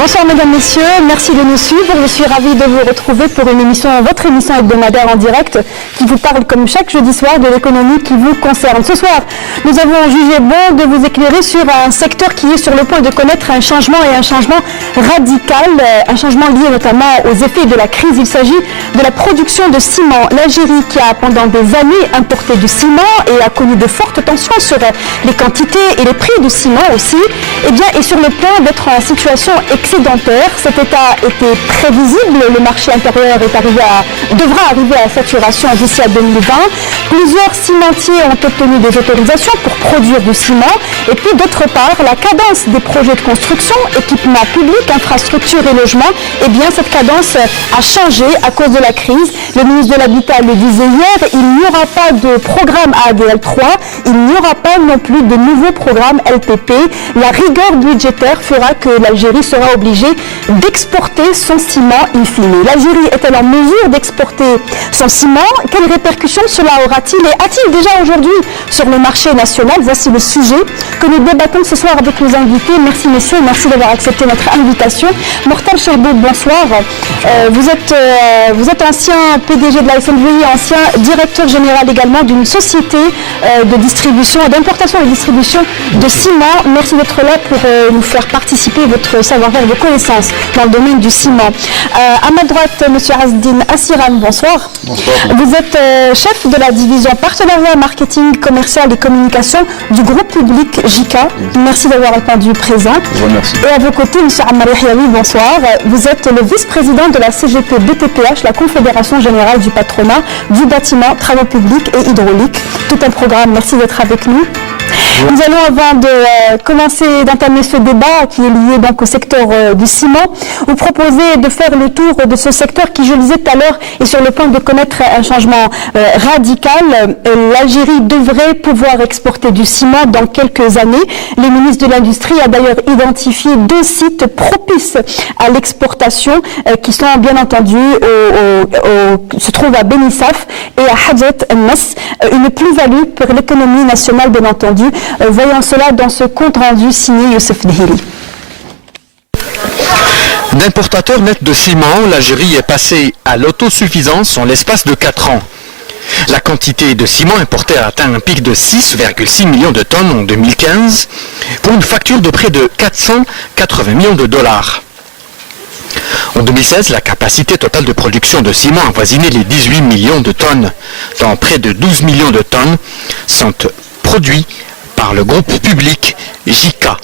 Bonsoir mesdames, messieurs, merci de nous suivre. Je suis ravie de vous retrouver pour une émission, votre émission hebdomadaire en direct qui vous parle comme chaque jeudi soir de l'économie qui vous concerne. Ce soir, nous avons jugé bon de vous éclairer sur un secteur qui est sur le point de connaître un changement et un changement radical, un changement lié notamment aux effets de la crise. Il s'agit de la production de ciment. L'Algérie qui a pendant des années importé du ciment et a connu de fortes tensions sur les quantités et les prix du ciment aussi, eh bien, est sur le point d'être en situation excédentaire. Cet état était prévisible. Le marché intérieur devra arriver à saturation d'ici à 2020. Plusieurs cimentiers ont obtenu des autorisations pour produire du ciment. Et puis d'autre part, la cadence des projets de construction, équipements publics, infrastructures et logements, eh bien cette cadence a changé à cause de la crise. Le ministre de l'Habitat le disait hier, il n'y aura pas de programme ADL3, il n'y aura pas non plus de nouveaux programmes LPP. La rigueur budgétaire fera que l'Algérie sera obligée d'exporter son ciment in fine. L'Algérie est-elle en mesure d'exporter son ciment? Quelles répercussions cela aura-t-il et a-t-il déjà aujourd'hui sur le marché national? Voici le sujet que nous débattons ce soir avec nos invités. Merci messieurs, merci d'avoir accepté notre invitation. Mortal Cherbout, bonsoir. Vous êtes ancien PDG de la SNVI, ancien directeur général également d'une société de distribution, d'importation et distribution de ciment. Merci d'être là pour nous faire participer votre savoir-faire, vos connaissances dans le domaine du ciment. À ma droite, M. Azdine Assiran, bonsoir. Bonsoir. Vous êtes chef de la division partenariat, marketing, commercial et communication du groupe public JICA. Merci d'avoir répondu présent. Je vous remercie. Et à vos côtés, M. Ammar Yahyaoui, bonsoir. Vous êtes le vice-président de la CGP BTPH, la Confédération Générale du Patronat du Bâtiment, Travaux Publics et Hydraulique. Tout un programme, merci d'être avec nous. Nous allons, avant de commencer d'entamer ce débat qui est lié donc au secteur du ciment, vous proposer de faire le tour de ce secteur qui, je le disais tout à l'heure, est sur le point de connaître un changement radical. L'Algérie devrait pouvoir exporter du ciment dans quelques années. Le ministre de l'Industrie a d'ailleurs identifié 2 sites propices à l'exportation qui sont bien entendu se trouvent à Benissaf et à Hadjet El-Nas, une plus-value pour l'économie nationale bien entendu. Voyons cela dans ce compte rendu signé Youssef Dhili. D'importateur net de ciment, l'Algérie est passée à l'autosuffisance en l'espace de 4 ans. La quantité de ciment importé a atteint un pic de 6,6 millions de tonnes en 2015 pour une facture de près de 480 millions de dollars. En 2016, la capacité totale de production de ciment avoisinait les 18 millions de tonnes, dont près de 12 millions de tonnes sont produits par le groupe public JICA.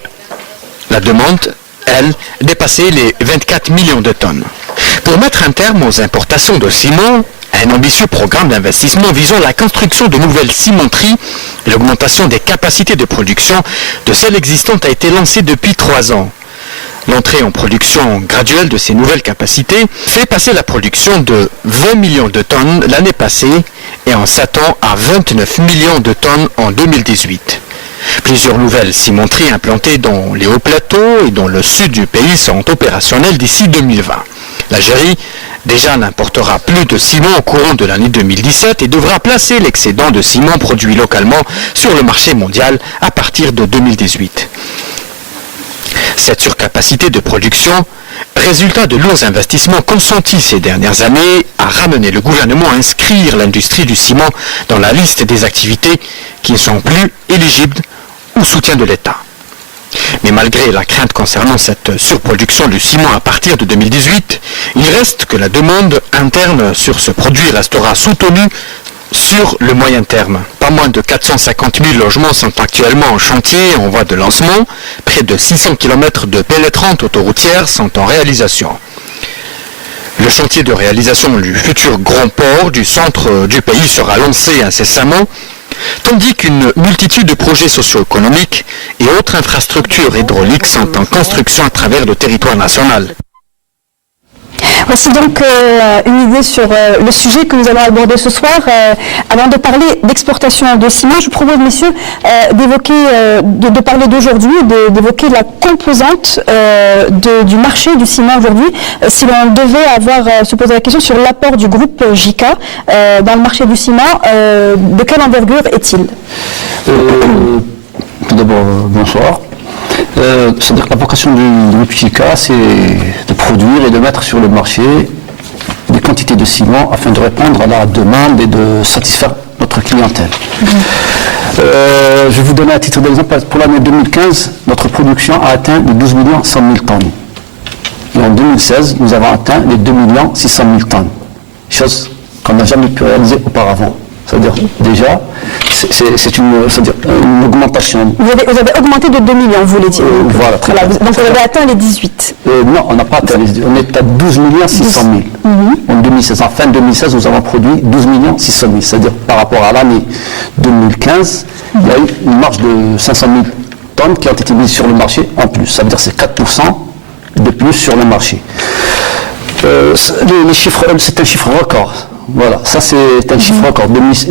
La demande, elle, dépassait les 24 millions de tonnes. Pour mettre un terme aux importations de ciment, un ambitieux programme d'investissement visant la construction de nouvelles cimenteries et l'augmentation des capacités de production de celles existantes a été lancé depuis 3 ans. L'entrée en production graduelle de ces nouvelles capacités fait passer la production de 20 millions de tonnes l'année passée et on s'attend à 29 millions de tonnes en 2018. Plusieurs nouvelles cimenteries implantées dans les hauts plateaux et dans le sud du pays sont opérationnelles d'ici 2020. L'Algérie déjà n'importera plus de ciment au courant de l'année 2017 et devra placer l'excédent de ciment produit localement sur le marché mondial à partir de 2018. Cette surcapacité de production, résultat de lourds investissements consentis ces dernières années, a ramené le gouvernement à inscrire l'industrie du ciment dans la liste des activités qui ne sont plus éligibles au soutien de l'État. Mais malgré la crainte concernant cette surproduction du ciment à partir de 2018, il reste que la demande interne sur ce produit restera soutenue sur le moyen terme. Pas moins de 450 000 logements sont actuellement en chantier en voie de lancement. Près de 600 km de pénétrantes autoroutières sont en réalisation. Le chantier de réalisation du futur grand port du centre du pays sera lancé incessamment, tandis qu'une multitude de projets socio-économiques et autres infrastructures hydrauliques sont en construction à travers le territoire national. Voici donc une idée sur le sujet que nous allons aborder ce soir. Avant de parler d'exportation de ciment, je vous propose, messieurs, de parler d'aujourd'hui, d'évoquer la composante du marché du ciment aujourd'hui. Si l'on devait se poser la question sur l'apport du groupe JICA dans le marché du ciment, de quelle envergure est-il? Tout d'abord, bonsoir. C'est-à-dire que la vocation du groupe JICA, c'est de produire et de mettre sur le marché des quantités de ciment afin de répondre à la demande et de satisfaire notre clientèle. Je vais vous donner un titre d'exemple. Pour l'année 2015, notre production a atteint les 12 100 000 tonnes. Et en 2016, nous avons atteint les 2 600 000 tonnes. Chose qu'on n'a jamais pu réaliser auparavant. C'est-à-dire, déjà, c'est une augmentation. Vous avez augmenté de 2 millions, vous voulez dire. Voilà, très bien. Donc vous avez atteint les 18. Non, on n'a pas atteint les 18. On est à 12 600 000. En 2016. En fin 2016, nous avons produit 12 600 000. C'est-à-dire, par rapport à l'année 2015, il y a eu une marge de 500 000 tonnes qui ont été mises sur le marché en plus. Ça veut dire que c'est 4% de plus sur le marché. Les chiffres, c'est un chiffre record. Voilà, ça c'est un chiffre record. 12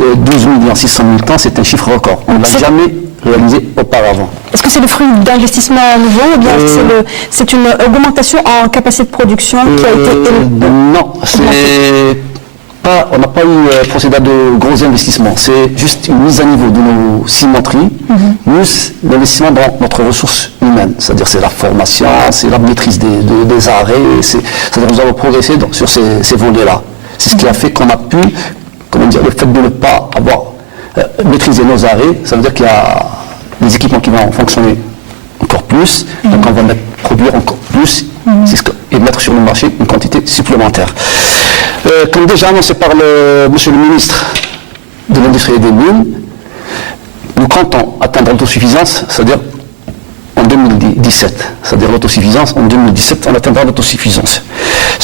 600 000 tonnes, c'est un chiffre record. On ne l'a jamais réalisé auparavant. Est-ce que c'est le fruit d'investissements nouveaux ou bien c'est une augmentation en capacité de production qui a été non, on n'a pas eu procédé à de gros investissements. C'est juste une mise à niveau de nos cimenteries, plus l'investissement dans notre ressource humaine. C'est-à-dire c'est la formation, c'est la maîtrise des arrêts. C'est-à-dire nous avons progressé sur ces volets-là. C'est ce qui a fait qu'on a pu, comment dire, le fait de ne pas avoir maîtrisé nos arrêts, ça veut dire qu'il y a des équipements qui vont fonctionner encore plus, donc on va produire encore plus et mettre sur le marché une quantité supplémentaire. Comme déjà annoncé par monsieur le ministre de l'Industrie et des Mines, nous comptons atteindre l'autosuffisance, c'est-à-dire en 2017. C'est-à-dire l'autosuffisance, en 2017, on atteindra l'autosuffisance.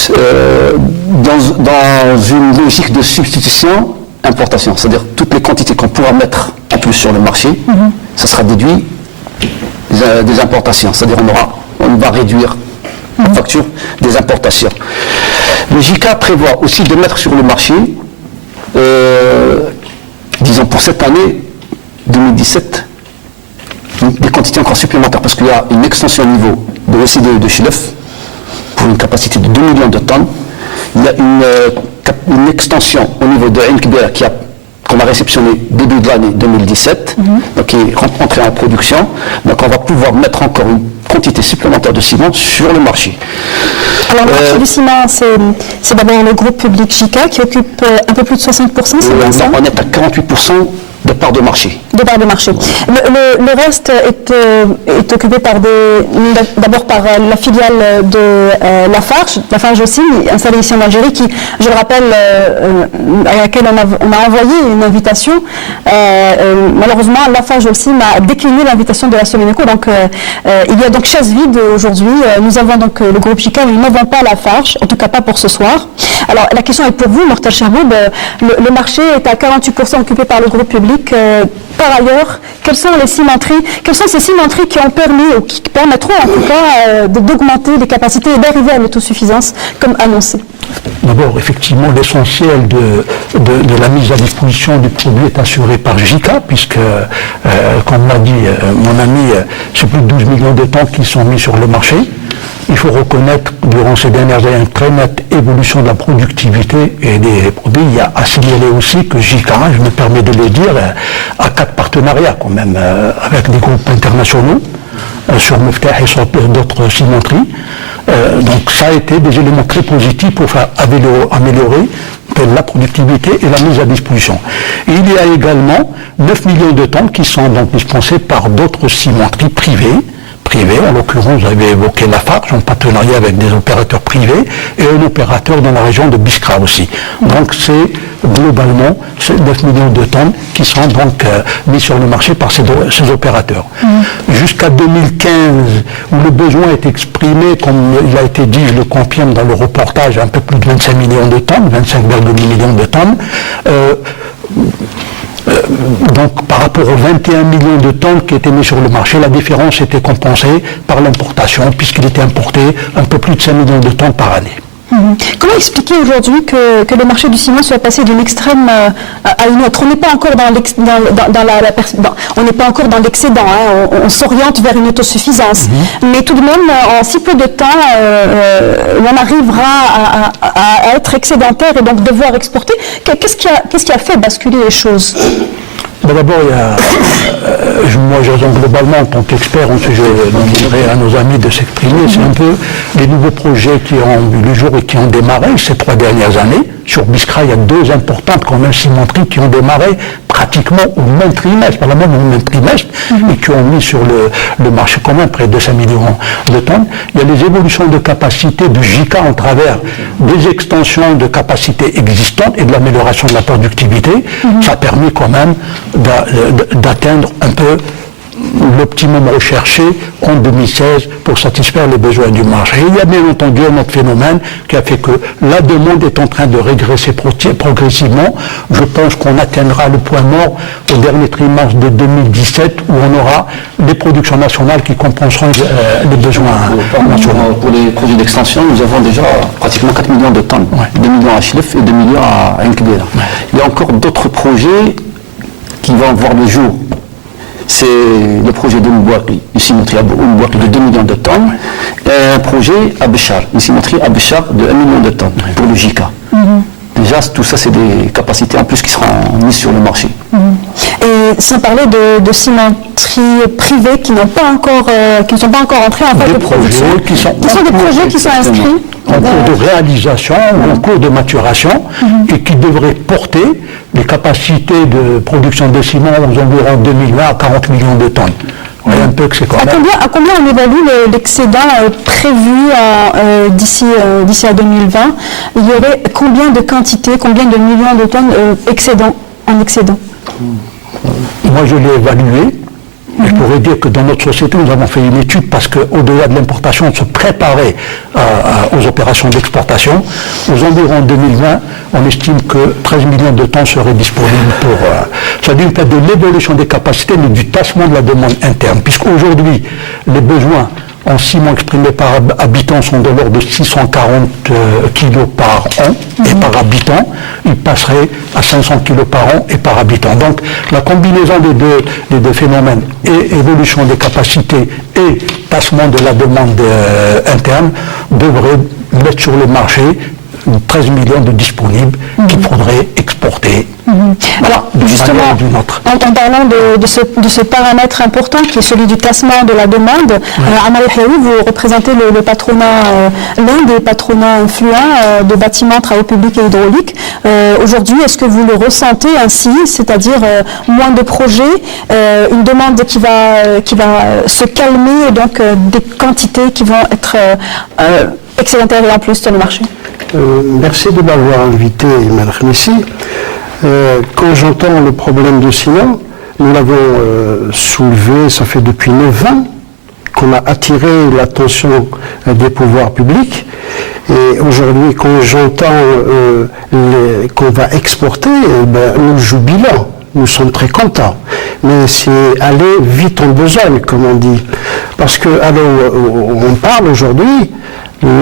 Dans une logique de substitution, importation, c'est-à-dire toutes les quantités qu'on pourra mettre en plus sur le marché, ça sera déduit des importations. C'est-à-dire on va réduire la facture des importations. Le JICA prévoit aussi de mettre sur le marché, disons pour cette année 2017, des quantités encore supplémentaires, parce qu'il y a une extension au niveau de l'OCDE de Chilef pour une capacité de 2 millions de tonnes. Il y a une extension au niveau de Ain Kbira qu'on a réceptionné début de l'année 2017, donc qui est entrée en production. Donc on va pouvoir mettre encore une quantité supplémentaire de ciment sur le marché. Alors le marché du ciment, c'est d'abord le groupe public JICA qui occupe un peu plus de 60%, c'est bien ça? On est à 48% de part de marché. De part de marché. Le reste est occupé d'abord par la filiale de Lafarge aussi, installée ici en Algérie, qui, je le rappelle, à laquelle on a envoyé une invitation. Malheureusement, Lafarge aussi m'a décliné l'invitation de la Somineco. Donc, il y a donc chaise vide aujourd'hui. Nous avons donc le groupe JICA, nous n'avons pas Lafarge, en tout cas pas pour ce soir. Alors, la question est pour vous, Mortal Cherboub. Le marché est à 48% occupé par le groupe public. Par ailleurs, quelles sont ces cimenteries qui ont permis, ou qui permettront en tout cas d'augmenter les capacités et d'arriver à l'autosuffisance comme annoncé? D'abord, effectivement, l'essentiel de la mise à disposition du produit est assuré par JICA, puisque, comme l'a dit mon ami, c'est plus de 12 millions de tonnes qui sont mis sur le marché. Il faut reconnaître durant ces dernières années une très nette évolution de la productivité et des produits. Il y a à signaler aussi que JICA, je me permets de le dire, a 4 partenariats quand même avec des groupes internationaux sur Meftah et sur d'autres cimenteries. Donc ça a été des éléments très positifs pour faire améliorer la productivité et la mise à disposition. Et il y a également 9 millions de tonnes qui sont donc dispensées par d'autres cimenteries privées. En l'occurrence, vous avez évoqué Lafarge en partenariat avec des opérateurs privés et un opérateur dans la région de Biskra aussi. Donc c'est globalement 9 millions de tonnes qui sont donc mis sur le marché par ces opérateurs. Jusqu'à 2015, où le besoin est exprimé, comme il a été dit, je le confirme dans le reportage, un peu plus de 25 millions de tonnes, 25,2 millions de tonnes. Donc par rapport aux 21 millions de tonnes qui étaient mis sur le marché, la différence était compensée par l'importation, puisqu'il était importé un peu plus de 5 millions de tonnes par année. Comment expliquer aujourd'hui que le marché du ciment soit passé d'une extrême à une autre? On n'est pas encore dans l'excédent, hein. On s'oriente vers une autosuffisance. Mais tout de même, en si peu de temps, on arrivera à être excédentaire et donc devoir exporter. Qu'est-ce qui a fait basculer les choses? D'abord, il y a, moi, globalement, en tant qu'expert, on sait, je demanderai à nos amis de s'exprimer, c'est un peu les nouveaux projets qui ont vu le jour et qui ont démarré ces 3 dernières années. Sur Biskra, il y a 2 importantes quand même cimenteries qui ont démarré pratiquement au même trimestre, pas la même au même trimestre, et qui ont mis sur le marché commun près de 5 millions de tonnes. Il y a les évolutions de capacité de JICA en travers des extensions de capacités existantes et de l'amélioration de la productivité. Ça a permis quand même d'atteindre un peu l'optimum recherché en 2016 pour satisfaire les besoins du marché. Et il y a bien entendu un autre phénomène qui a fait que la demande est en train de régresser progressivement. Je pense qu'on atteindra le point mort au dernier trimestre de 2017 où on aura des productions nationales qui compenseront les besoins nationaux. Pour les projets d'extension, nous avons déjà pratiquement 4 millions de tonnes, 2 millions à Chlef et 2 millions à Nkdera. Il y a encore d'autres projets qui vont voir le jour. C'est le projet de Mbouakli, une cimenterie à Mbouakli de 2 millions de tonnes, et un projet à Béchar, une cimenterie à Béchar de 1 million de tonnes pour le JICA. Déjà, tout ça, c'est des capacités en plus qui seront mises sur le marché. Et sans parler de cimenteries privées qui n'ont pas encore, qui ne sont pas encore entrées en phase de production, qui sont des projets qui sont inscrits en cours de réalisation ou en cours de maturation et qui devraient porter les capacités de production de ciment aux environs 2020 à 40 millions de tonnes. Vous voyez un peu que c'est quand même... À combien on évalue l'excédent prévu d'ici à 2020? Il y aurait combien de quantités, combien de millions de tonnes en excédent? Moi, je l'ai évalué. Je pourrais dire que dans notre société, nous avons fait une étude parce qu'au-delà de l'importation, on se préparait aux opérations d'exportation. Aux environs 2020, on estime que 13 millions de tonnes seraient disponibles pour... ça dit peut-être de l'évolution des capacités, mais du tassement de la demande interne. Puisqu'aujourd'hui, les besoins en ciment exprimés par habitant sont de l'ordre de 640 kilos par an et par habitant. Ils passeraient à 500 kilos par an et par habitant. Donc la combinaison des deux phénomènes, et évolution des capacités et tassement de la demande interne, devrait mettre sur le marché 13 millions de disponibles qu'il faudrait exporter. Alors, justement, en parlant de ce paramètre important qui est celui du tassement de la demande, Amar Yahiaoui, vous représentez le patronat, l'un des patronats influents de bâtiments, travaux publics et hydrauliques. Aujourd'hui, est-ce que vous le ressentez ainsi, c'est-à-dire moins de projets, une demande qui va se calmer et donc des quantités qui vont être excédentaires et en plus sur le marché? Merci de m'avoir invité, Mme Messi. Quand j'entends le problème de ciment, nous l'avons soulevé, ça fait depuis 9 ans qu'on a attiré l'attention des pouvoirs publics. Et aujourd'hui, quand j'entends qu'on va exporter, nous jubilons, nous sommes très contents. Mais c'est aller vite en besogne, comme on dit. Parce que, alors, on parle aujourd'hui,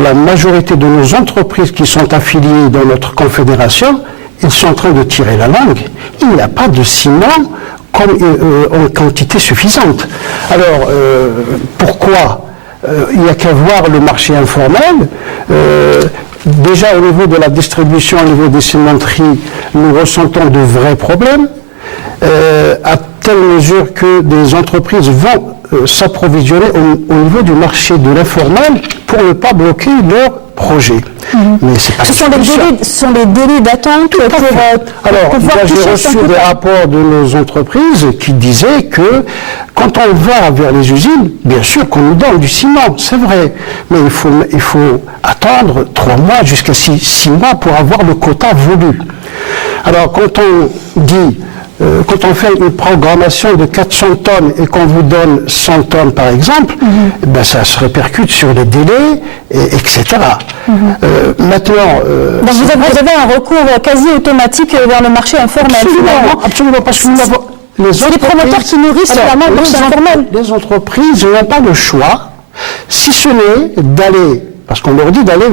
la majorité de nos entreprises qui sont affiliées dans notre confédération, ils sont en train de tirer la langue. Il n'y a pas de ciment en quantité suffisante. Alors, pourquoi il n'y a qu'à voir le marché informel. Déjà, au niveau de la distribution, au niveau des cimenteries, nous ressentons de vrais problèmes, à telle mesure que des entreprises vont s'approvisionner au niveau du marché de l'informel pour ne pas bloquer leurs projets. Mais c'est pas ce sont des délais d'attente pour alors, j'ai reçu des rapports de nos entreprises qui disaient que quand on va vers les usines, bien sûr qu'on nous donne du ciment, c'est vrai, mais il faut attendre 3 mois jusqu'à 6 mois pour avoir le quota voulu. Alors, quand on dit quand on fait une programmation de 400 tonnes et qu'on vous donne 100 tonnes par exemple, ben ça se répercute sur les délais, etc. Maintenant... Donc vous avez un recours quasi automatique vers le marché informel. Absolument, parce que c'est les promoteurs qui nourrissent vraiment le marché informel. Les entreprises n'ont pas le choix, si ce n'est d'aller... Parce qu'on leur dit d'aller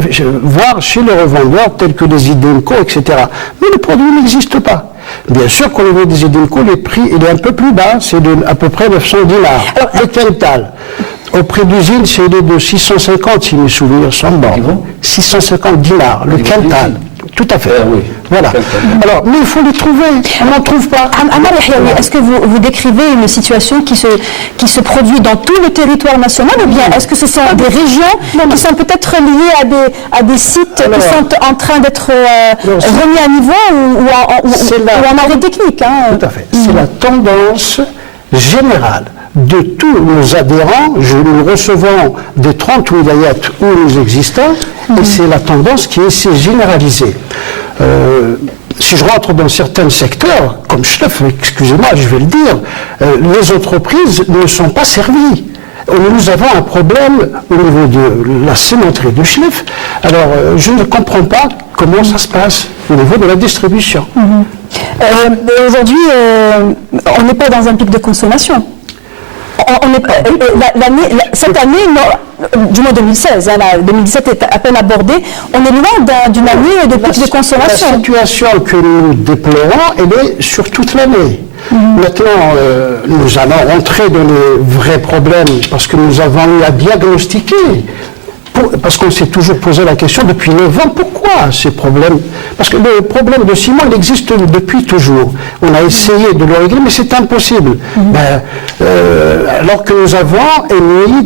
voir chez les revendeurs tels que les Idenco, etc. Mais le produit n'existe pas. Bien sûr qu'au niveau des Idenco, le prix il est un peu plus bas, c'est à peu près 900 dinars. Le quintal. Au prix d'usine, c'est de 650, si mes souvenirs sont bons. 650 dinars, le quintal. Tout à fait. Voilà. Alors, mais il faut les trouver. On n'en trouve pas. Ammar Yahyaoui, est-ce que vous décrivez une situation qui se produit dans tout le territoire national ou bien est-ce que ce sont des régions qui sont peut-être liées à des sites qui sont en train d'être remis à niveau ou en arrêt technique Tout à fait. C'est la tendance générale de tous nos adhérents. Nous recevons des 30 wilayats où nous existons et c'est la tendance qui est généralisée. Si je rentre dans certains secteurs, comme Chlef, excusez-moi, je vais le dire, les entreprises ne sont pas servies. Nous avons un problème au niveau de la cimenterie de Chlef. Alors, je ne comprends pas comment ça se passe au niveau de la distribution. Aujourd'hui, on n'est pas dans un pic de consommation. Cette année, du moins 2016, 2017 est à peine abordé, on est loin d'une année de pic de consommation. La situation que nous déplorons, elle est sur toute l'année. Maintenant, nous allons rentrer dans les vrais problèmes parce que nous avons eu à diagnostiquer. Parce qu'on s'est toujours posé la question depuis 9 ans, pourquoi ces problèmes? Parce que le problème de ciment, il existe depuis toujours. On a essayé de le régler, mais c'est impossible. Alors que nous avons émis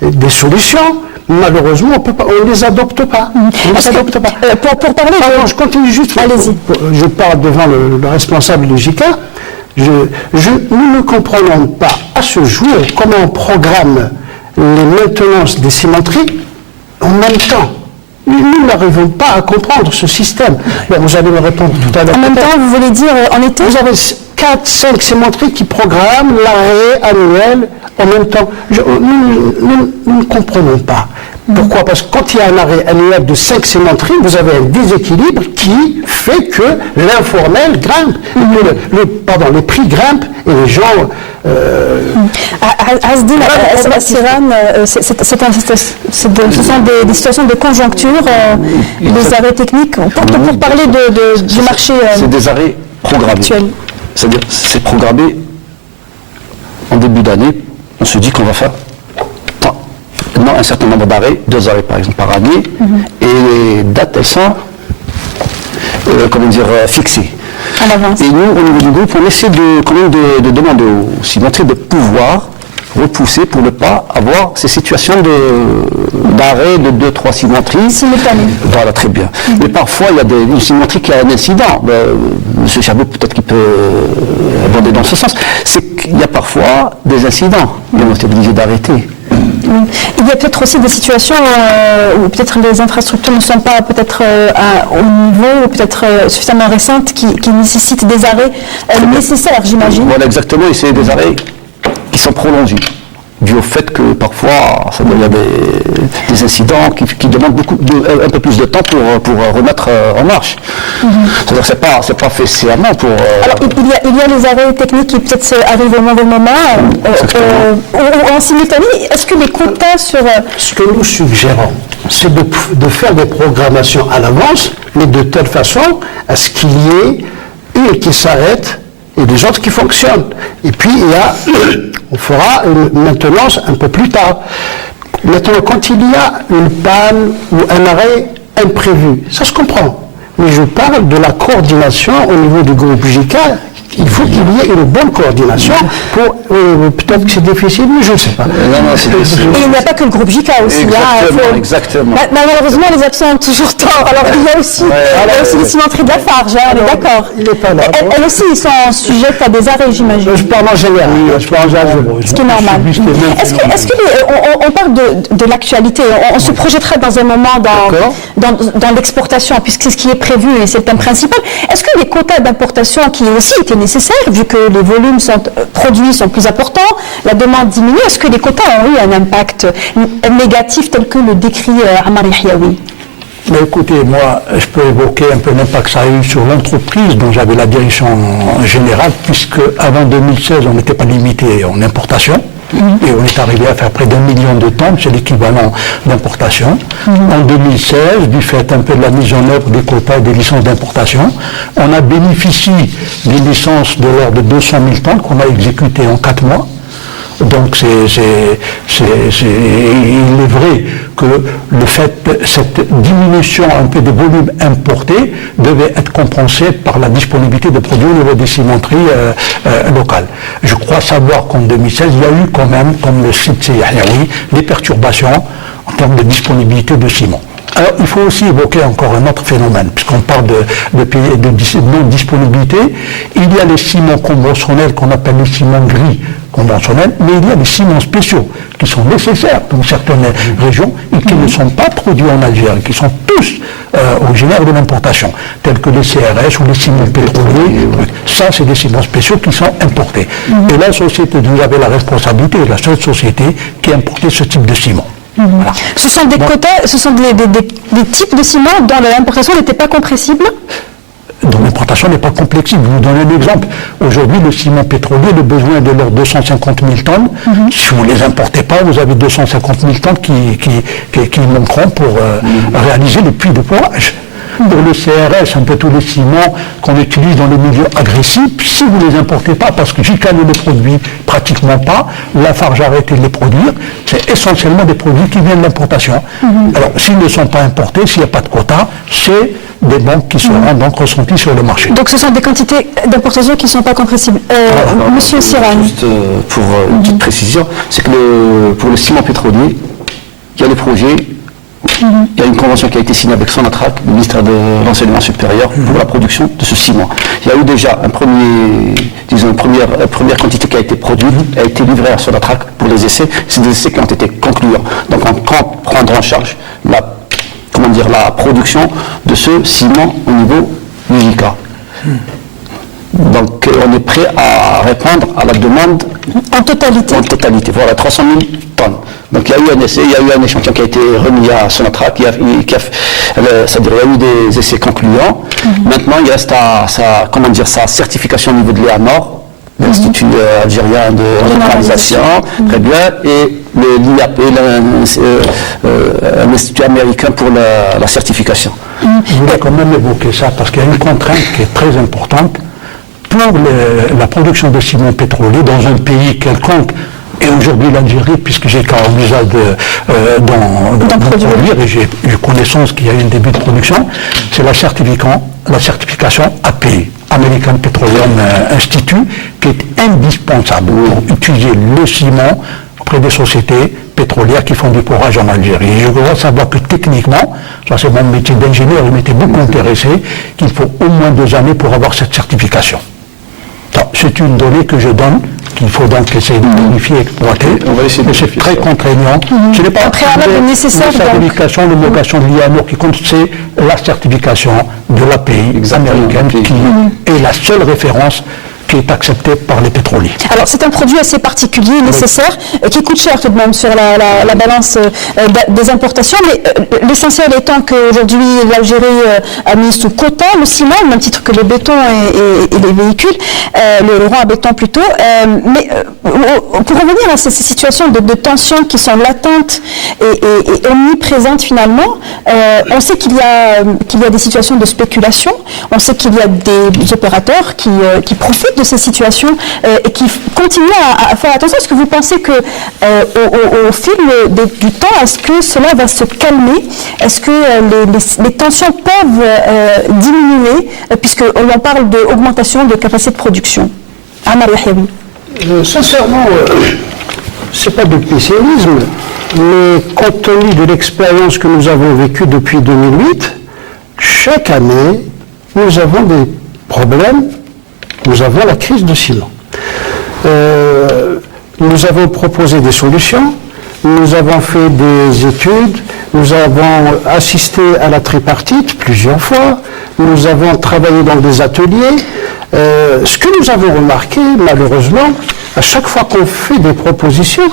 des solutions, malheureusement, on ne les adopte pas. Pour parler Pardon, je continue juste. Allez-y. Je parle devant le responsable du JICA. Nous ne comprenons pas à ce jour comment on programme les maintenances des cimenteries en même temps. Nous n'arrivons pas à comprendre ce système. Bon, vous allez me répondre tout à l'heure. En même temps, vous voulez dire en été? Vous avez 4-5 cimenteries qui programment l'arrêt annuel en même temps. Nous ne comprenons pas. Pourquoi? Parce que quand il y a un arrêt annuel de 5 cimenteries, vous avez un déséquilibre qui fait que l'informel grimpe, les prix grimpent et les gens... Asdin, ce sont des situations de conjoncture, des arrêts techniques. Pour parler du marché c'est des arrêts programmés. Actuel. C'est-à-dire, c'est programmé en début d'année, on se dit qu'on va faire un certain nombre d'arrêts, 2 arrêts par exemple par année, et les dates elles sont fixées. À l'avance. Et nous, au niveau du groupe, on essaie de demander aux cimenteries de pouvoir repousser pour ne pas avoir ces situations d'arrêt de 2-3 cimenteries. Simultanées. Voilà, très bien. Mais parfois, il y a une cimenterie qui a un incident. Monsieur Chabot, peut-être qu'il peut aborder dans ce sens. C'est qu'il y a parfois des incidents. Et on est obligé d'arrêter. Il y a peut-être aussi des situations où peut-être les infrastructures ne sont pas peut-être au niveau ou peut-être suffisamment récentes qui nécessitent des arrêts nécessaires, j'imagine. Voilà, exactement. Et c'est des arrêts qui sont prolongés, dû au fait que parfois il y a des incidents qui demandent un peu plus de temps pour remettre en marche. C'est-à-dire que c'est pas fait sciemment pour... Alors il y a les arrêts techniques qui peut-être arrivent au mauvais moment, ou en simultané. Est-ce que les quotas sur... Ce que nous suggérons, c'est de faire des programmations à l'avance, mais de telle façon à ce qu'il y ait une qui s'arrête et des autres qui fonctionnent. Et puis, on fera une maintenance un peu plus tard. Maintenant, quand il y a une panne ou un arrêt imprévu, ça se comprend. Mais je parle de la coordination au niveau du groupe JICA. Il faut qu'il y ait une bonne coordination pour... peut-être que c'est difficile, mais je ne sais pas. Et il n'y a pas que le groupe JICA aussi. Exactement. Malheureusement, les absents ont toujours tort. Alors il y a aussi, les cimenteries de la Farge, on est d'accord. Il n'est pas là. Elles aussi, ils sont sujettes à des arrêts, j'imagine. Je parle en général. Ce qui est normal. Est-ce que on parle de l'actualité, on se projettera dans un moment dans l'exportation, puisque c'est ce qui est prévu et c'est le thème principal. Est-ce que les quotas d'importation qui aussi étaient nécessaires, vu que les volumes produits sont plus importants, la demande diminue, est-ce que les quotas ont eu un impact négatif tel que le décrit Ammar Yahyaoui? Mais écoutez, moi, je peux évoquer un peu l'impact que ça a eu sur l'entreprise dont j'avais la direction générale, puisque avant 2016, on n'était pas limité en importation. Et on est arrivé à faire près d'1 million de tonnes, c'est l'équivalent d'importation. En 2016, du fait un peu de la mise en œuvre des quotas et des licences d'importation, on a bénéficié des licences de l'ordre de 200 000 tonnes qu'on a exécutées en 4 mois. Donc il est vrai que le fait, cette diminution un peu des volumes importés devait être compensée par la disponibilité de produits au niveau des cimenteries locales. Je crois savoir qu'en 2016, il y a eu quand même, comme le site Yahyaoui, des perturbations en termes de disponibilité de ciment. Alors, il faut aussi évoquer encore un autre phénomène, puisqu'on parle de non-disponibilité. Il y a les ciments conventionnels qu'on appelle les ciments gris conventionnels, mais il y a les ciments spéciaux qui sont nécessaires dans certaines régions et qui ne sont pas produits en Algérie, qui sont tous originaires de l'importation, tels que les CRS ou les ciments pétroliers. Ça, c'est des ciments spéciaux qui sont importés. Et la société, vous avez la responsabilité, la seule société qui a importé ce type de ciment. Voilà. Ce sont des quotas, ce sont des types de ciment dont l'importation n'était pas compressible? Dont l'importation n'est pas complexible. Je vous donne un exemple. Aujourd'hui, le ciment pétrolier, le besoin de l'ordre de 250 000 tonnes. Si vous ne les importez pas, vous avez 250 000 tonnes qui manqueront pour réaliser le puits de forage. Pour le CRS, un peu tous les ciments qu'on utilise dans les milieux agressifs, si vous ne les importez pas, parce que JICA ne les produit pratiquement pas, Lafarge a arrêté de les produire, c'est essentiellement des produits qui viennent d'importation. Alors, s'ils ne sont pas importés, s'il n'y a pas de quota, c'est des banques qui seront donc ressenties sur le marché. Donc ce sont des quantités d'importation qui ne sont pas compressibles. Monsieur Sirane. Juste pour une petite précision, c'est que pour le ciment pétrolier, il y a des projets. Il y a une convention qui a été signée avec Sonatrach, le ministère de l'Enseignement supérieur, pour la production de ce ciment. Il y a eu déjà une première quantité qui a été produite, a été livrée à Sonatrach pour les essais. C'est des essais qui ont été concluants. Donc on compte prendre en charge la production de ce ciment au niveau du JICA. Donc on est prêt à répondre à la demande en totalité. En totalité, voilà, 300 000 tonnes. Donc il y a eu un essai, il y a eu un échantillon qui a été remis à Sonatrach, c'est-à-dire il y a eu des essais concluants. Maintenant il reste sa certification au niveau de l'EANOR, l'Institut algérien de normalisation, très bien, et l'IAP, l'Institut américain pour la certification. Je voulais quand même évoquer ça parce qu'il y a une contrainte qui est très importante. Pour la production de ciment pétrolier dans un pays quelconque, et aujourd'hui l'Algérie, puisque j'ai qu'à usage d'en produire, et j'ai eu connaissance qu'il y a eu un début de production, c'est la certification API, American Petroleum Institute, qui est indispensable pour utiliser le ciment auprès des sociétés pétrolières qui font du forage en Algérie. Et je dois savoir que techniquement, ça c'est mon métier d'ingénieur, il m'était beaucoup intéressé, qu'il faut au moins 2 années pour avoir cette certification. C'est une donnée que je donne, qu'il faut donc essayer de vérifier et exploiter. Mais c'est très contraignant. Ce n'est pas un préalable nécessaire. La certification, l'homologation de l'IANOR qui compte, c'est la certification de l'API américaine qui est la seule référence qui est accepté par les pétroliers. Alors c'est un produit assez particulier, nécessaire, qui coûte cher tout de même sur la balance des importations, mais l'essentiel étant qu'aujourd'hui l'Algérie a mis sous quota le ciment, au même titre que le béton et les véhicules, le rang à béton plutôt. Mais pour revenir à ces situations de tensions qui sont latentes et omniprésentes finalement, on sait qu'il y a des situations de spéculation, on sait qu'il y a des opérateurs qui profitent de ces situations et qui continuent à faire attention. Est-ce que vous pensez que au fil du temps, est-ce que cela va se calmer? Est-ce que les tensions peuvent diminuer puisqu'on parle d'augmentation de capacité de production? Amar Yahyaoui. Sincèrement, c'est pas de pessimisme, mais compte tenu de l'expérience que nous avons vécue depuis 2008, chaque année, nous avons des problèmes. Nous avons la crise de ciment. Nous avons proposé des solutions, nous avons fait des études, nous avons assisté à la tripartite plusieurs fois, nous avons travaillé dans des ateliers. Ce que nous avons remarqué, malheureusement, à chaque fois qu'on fait des propositions,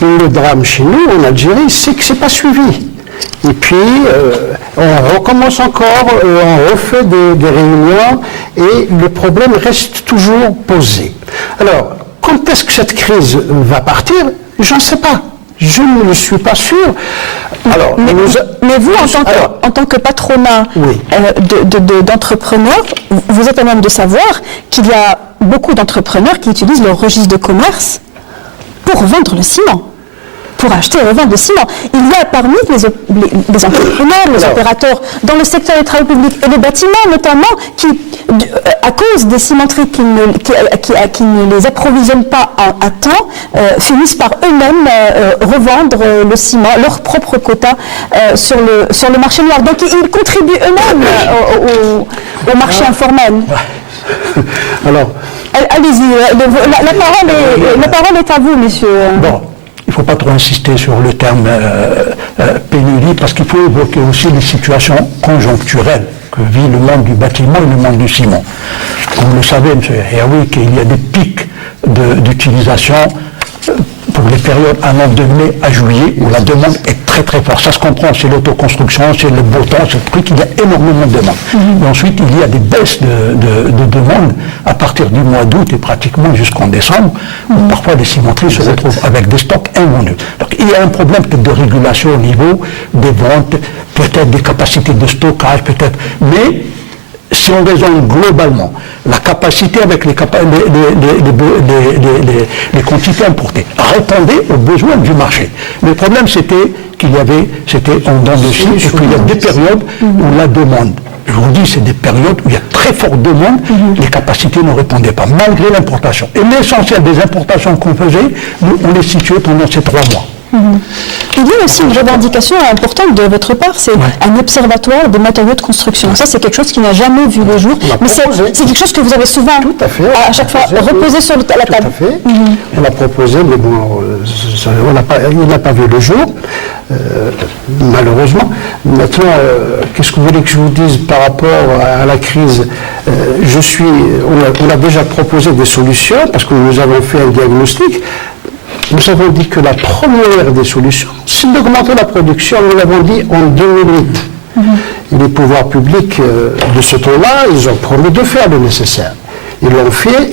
le drame chez nous, en Algérie, c'est que ce n'est pas suivi. Et puis, on recommence encore, on refait des réunions et le problème reste toujours posé. Alors, quand est-ce que cette crise va partir? J'en sais pas. Je ne le suis pas sûr. Alors, mais vous, en tant que patronat d'entrepreneurs, vous êtes à même de savoir qu'il y a beaucoup d'entrepreneurs qui utilisent leur registre de commerce pour vendre le ciment, pour acheter et revendre le ciment. Il y a parmi les entrepreneurs, les opérateurs dans le secteur des travaux publics et des bâtiments notamment, qui, à cause des cimenteries qui ne les approvisionnent pas à temps, finissent par eux-mêmes revendre le ciment, leur propre quota sur le marché noir. Donc ils contribuent eux-mêmes au marché informel. Alors, allez-y, la parole est à vous, monsieur. Bon, il ne faut pas trop insister sur le terme pénurie, parce qu'il faut évoquer aussi les situations conjoncturelles que vit le monde du bâtiment et le monde du ciment. Comme vous le savez, M. Yaoui, qu'il y a des pics d'utilisation pour les périodes allant de mai à juillet où la demande est très très forte. Ça se comprend, c'est l'autoconstruction, c'est le beau temps, c'est le truc, il y a énormément de demande. Et ensuite, il y a des baisses de demande à partir du mois d'août et pratiquement jusqu'en décembre, où parfois les cimenteries se retrouvent avec des stocks invendus. Donc il y a un problème peut-être de régulation au niveau des ventes, peut-être des capacités de stockage, peut-être, mais si on raisonne globalement, la capacité avec les quantités importées répondait aux besoins du marché. Le problème, c'était en dents de scie, et qu'il y a des périodes où la demande, je vous dis, c'est des périodes où il y a très forte demande, les capacités ne répondaient pas, malgré l'importation. Et l'essentiel des importations qu'on faisait, nous, on les situait pendant ces 3 mois. Il y a aussi une revendication importante de votre part, c'est un observatoire des matériaux de construction. Ça, c'est quelque chose qui n'a jamais vu le jour, mais c'est quelque chose que vous avez souvent, à chaque fois, reposé sur la table. Tout à fait. On l'a proposé, mais bon, il n'a pas vu le jour, malheureusement. Maintenant, qu'est-ce que vous voulez que je vous dise par rapport à la crise? On a déjà proposé des solutions, parce que nous avons fait un diagnostic. Nous avons dit que la première des solutions, c'est d'augmenter la production, nous l'avons dit en 2008. Et les pouvoirs publics de ce temps-là, ils ont promis de faire le nécessaire. Ils l'ont fait,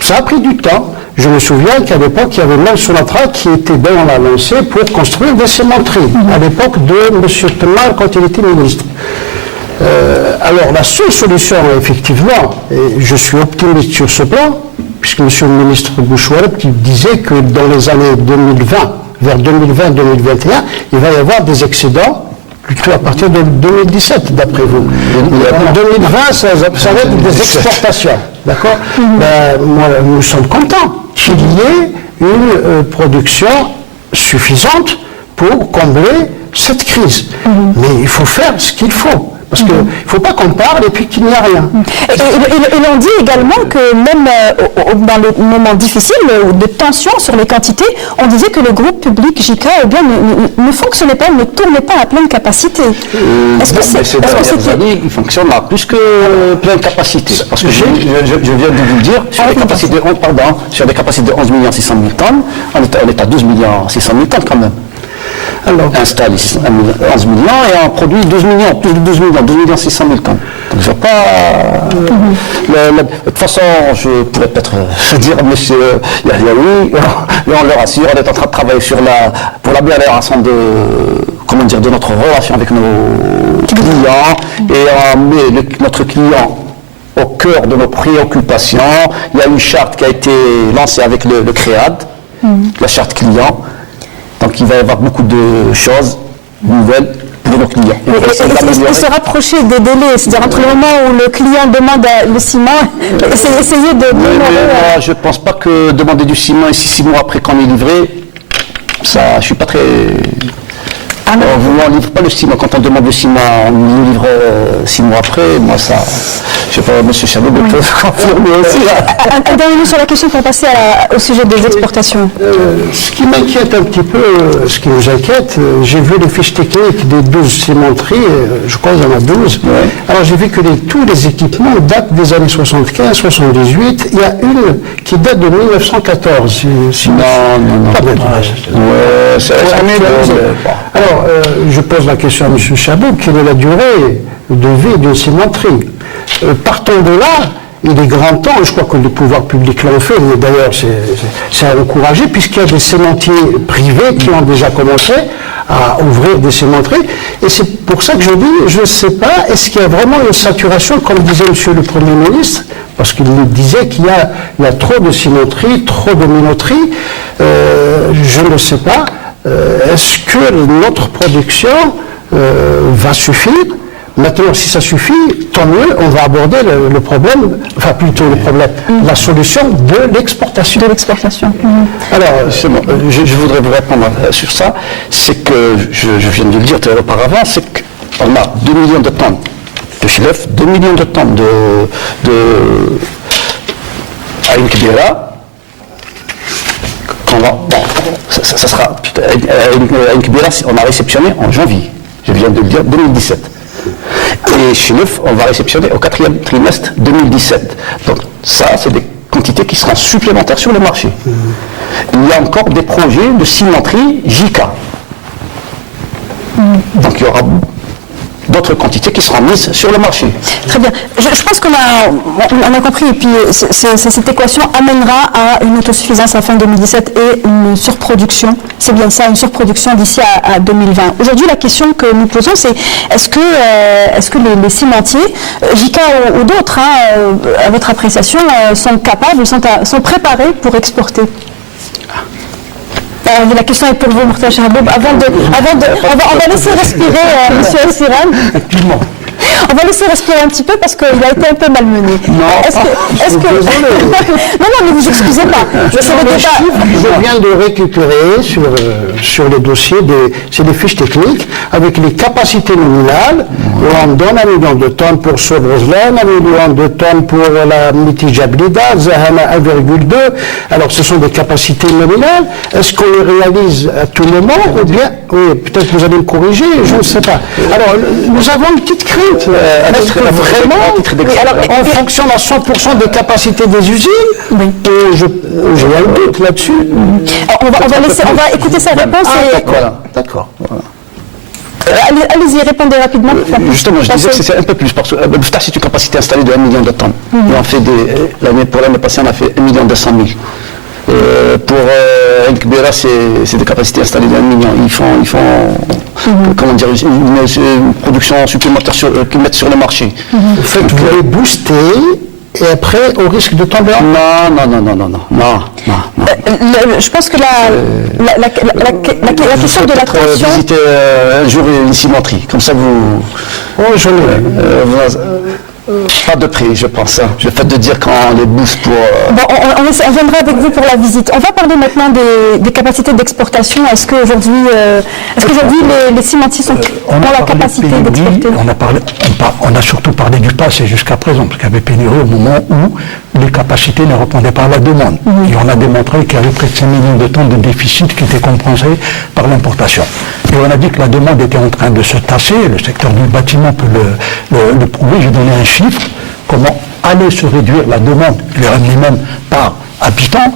ça a pris du temps. Je me souviens qu'à l'époque, il y avait même Sonatra qui était dans la lancée pour construire des cimenteries, à l'époque de M. Temar quand il était ministre. Alors la seule solution, effectivement, et je suis optimiste sur ce plan, puisque M. le ministre Bouchouareb qui disait que dans les années 2020, vers 2020-2021, il va y avoir des excédents, plutôt à partir de 2017, d'après vous. En 2020, ça va être des exportations. D'accord? Nous sommes contents qu'il y ait une production suffisante pour combler cette crise. Mais il faut faire ce qu'il faut. Parce qu'il ne faut pas qu'on parle et puis qu'il n'y a rien. Et l'on dit également que même dans les moments difficiles de tension sur les quantités, on disait que le groupe public JICA ne fonctionnait pas, ne tournait pas à pleine capacité. Il fonctionne à plus que pleine capacité. Parce que je viens de vous le dire, sur des capacités de 11 600 000 tonnes, on est à 12 600 000 tonnes quand même. Alors, installe 11 millions et on produit 12 millions, plus de 12 millions 600 000 tonnes. Donc je ne pas. De toute façon, je pourrais peut-être dire à M. Yaoui, on le rassure, on est en train de travailler pour l'amélioration de notre relation avec nos clients et on met notre client au cœur de nos préoccupations. Il y a une charte qui a été lancée avec le CREAD, la charte client. Donc il va y avoir beaucoup de choses nouvelles pour nos clients. Et se rapprocher des délais, c'est-à-dire entre le moment où le client demande le ciment, essayer de... moi, je ne pense pas que demander du ciment et 6 mois après qu'on est livré, ça, je ne suis pas très... on ne livre pas le ciment. Quand on demande le ciment, on le livre 6 mois après. Moi, ça, je ne sais pas, M. Chabot peut confirmer aussi. Un dernier mot sur la question pour passer au sujet des exportations. Ce qui m'inquiète un petit peu, ce qui nous inquiète, j'ai vu les fiches techniques des 12 cimenteries, je crois qu'il y en a 12. Ouais. Alors j'ai vu que tous les équipements datent des années 75, 78. Il y a une qui date de 1914. Non. Pas bien. Alors, je pose la question à M. Chabot, quelle est la durée de vie d'une cimenterie? Partons de là, il est grand temps, et je crois que les pouvoirs publics l'ont fait, mais d'ailleurs c'est à encourager, puisqu'il y a des cimentiers privés qui ont déjà commencé à ouvrir des cimenteries, et c'est pour ça que je dis, je ne sais pas, est-ce qu'il y a vraiment une saturation, comme disait M. le Premier ministre, parce qu'il nous disait qu'il y a trop de cimenteries, trop de minoteries. Je ne sais pas, est-ce que notre production va suffire? Maintenant, si ça suffit, tant mieux, on va aborder le problème, enfin plutôt le problème, la solution de l'exportation. De l'exportation. Alors, je voudrais vous répondre sur ça. C'est que, je viens de le dire auparavant, c'est qu'on a 2 millions de tonnes de chilef, 2 millions de tonnes de Aïn Kbira. Ça sera, Aïn Kbira, on a réceptionné en janvier, je viens de le dire, 2017. Et chez Neuf, on va réceptionner au 4e trimestre 2017. Donc ça, c'est des quantités qui seront supplémentaires sur le marché. Il y a encore des projets de cimenterie JK. Donc il y aura d'autres quantités qui seront mises sur le marché. Très bien. Je pense qu'on a compris, et puis cette équation amènera à une autosuffisance à fin 2017 et une surproduction. C'est bien ça, une surproduction d'ici à 2020. Aujourd'hui, la question que nous posons, c'est est-ce que les cimentiers, JK ou d'autres, à votre appréciation, sont capables, sont préparés pour exporter? La question est pour vous, Mourtada Charboub. On va laisser respirer M. Siran. Effectivement. On va laisser respirer un petit peu parce qu'il a été un peu malmené. Non, non, mais vous excusez pas. Je viens de récupérer sur les dossiers, c'est des fiches techniques avec les capacités nominales. On donne 1 million de tonnes pour Sobroslan, 1 million de tonnes pour la Mitijablida, Zahana 1,2. Alors ce sont des capacités nominales. Est-ce qu'on les réalise à tout moment ou bien, oui, peut-être que vous allez me corriger, je ne sais pas. Alors nous avons une petite crainte. Est-ce que vraiment, on fonctionne à 100% des capacités des usines? Oui. J'ai un doute là-dessus. On va écouter sa réponse. D'accord. Allez-y, répondez rapidement. Justement, je disais que c'est un peu plus, parce que Befta, c'est une capacité installée de 1 million de tonnes. Et on fait pour l'année passée, on a fait 1 200 000. Pour El Kbira, c'est des capacités installées de 1 million. Ils font comment dire, une production supplémentaire qu'ils mettent sur le marché. En fait, vous les boostez et après, au risque de tomber en... Non. Je pense que la question de la traction... Visitez un jour une cimenterie, comme ça vous... je pas de prix, je pense. Le fait de dire qu'on les booste pour... Bon, on viendra avec vous pour la visite. On va parler maintenant des capacités d'exportation. Est-ce qu'aujourd'hui les cimentiers ont la capacité d'exporter? On a surtout parlé du passé jusqu'à présent, parce qu'il y avait pénurie au moment où les capacités ne répondaient pas à la demande. Et on a démontré qu'il y avait près de 5 millions de tonnes de déficit qui étaient compensés par l'importation. Et on a dit que la demande était en train de se tasser. Le secteur du bâtiment peut le prouver. J'ai donné un chiffre, comment allait se réduire la demande, le revenu même par habitant.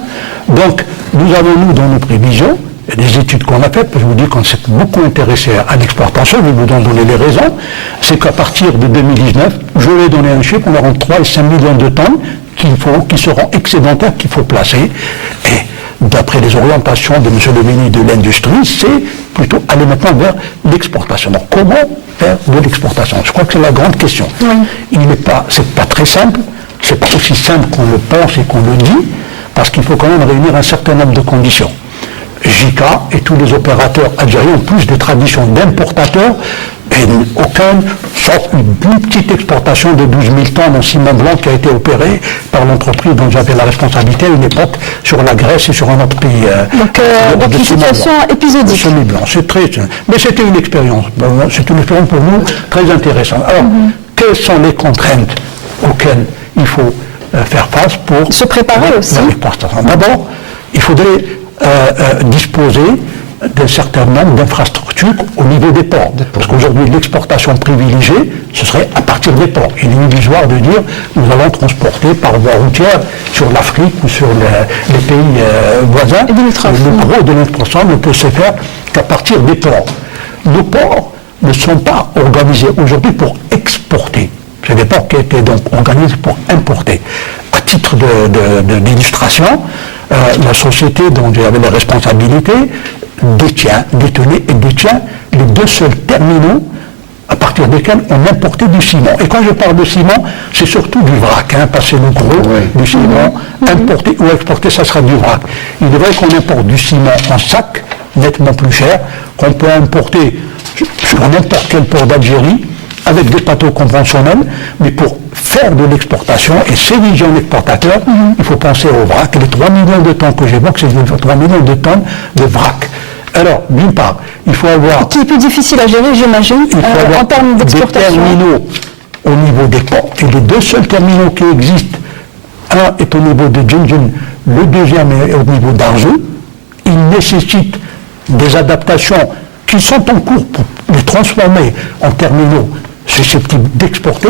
Donc, nous avons, dans nos prévisions, et des études qu'on a faites, je vous dis qu'on s'est beaucoup intéressé à l'exportation, je vais vous en donner les raisons, c'est qu'à partir de 2019, je vais donner un chiffre, on aura 3 et 5 millions de tonnes qui seront excédentaires, qu'il faut placer. Et d'après les orientations de M. le ministre de l'Industrie, c'est plutôt aller maintenant vers l'exportation. Donc comment faire de l'exportation? Je crois que c'est la grande question. Oui. C'est pas très simple, c'est pas aussi simple qu'on le pense et qu'on le dit, parce qu'il faut quand même réunir un certain nombre de conditions. JK et tous les opérateurs algériens ont plus des traditions d'importateurs et aucun, sauf une petite exportation de 12 000 tonnes en ciment blanc qui a été opérée par l'entreprise dont j'avais la responsabilité à une époque sur la Grèce et sur un autre pays. Donc une situation épisodique. Semi-blanc, mais c'était une expérience. C'est une expérience pour nous très intéressante. Alors, quelles sont les contraintes auxquelles il faut faire face pour se préparer aussi? D'abord, il faudrait disposer d'un certain nombre d'infrastructures au niveau des ports. Parce qu'aujourd'hui, l'exportation privilégiée, ce serait à partir des ports. Il est illusoire de dire nous allons transporter par voie routière sur l'Afrique ou sur les pays voisins. Le gros de notre ensemble ne peut se faire qu'à partir des ports. Nos ports ne sont pas organisés aujourd'hui pour exporter. C'est des ports qui étaient donc organisés pour importer. À titre d'illustration, la société dont j'avais la responsabilité détient les 2 seuls terminaux à partir desquels on importait du ciment. Et quand je parle de ciment, c'est surtout du vrac, parce que le gros du ciment, importé ou exporté, ça sera du vrac. Il est vrai qu'on importe du ciment en sac, nettement plus cher, qu'on peut importer sur n'importe quel port d'Algérie, avec des bateaux conventionnels, mais pour faire de l'exportation et s'ériger en exportateur, il faut penser au vrac. Les 3 millions de tonnes que j'évoque, c'est 3 millions de tonnes de vrac. Alors, d'une part, il faut avoir... Qui est plus difficile à gérer, j'imagine, en termes d'exportation. Des terminaux au niveau des ports. Et les 2 seuls terminaux qui existent, un est au niveau de Djindjin, le deuxième est au niveau d'Arjou. Ils nécessitent des adaptations qui sont en cours pour les transformer en terminaux susceptibles d'exporter.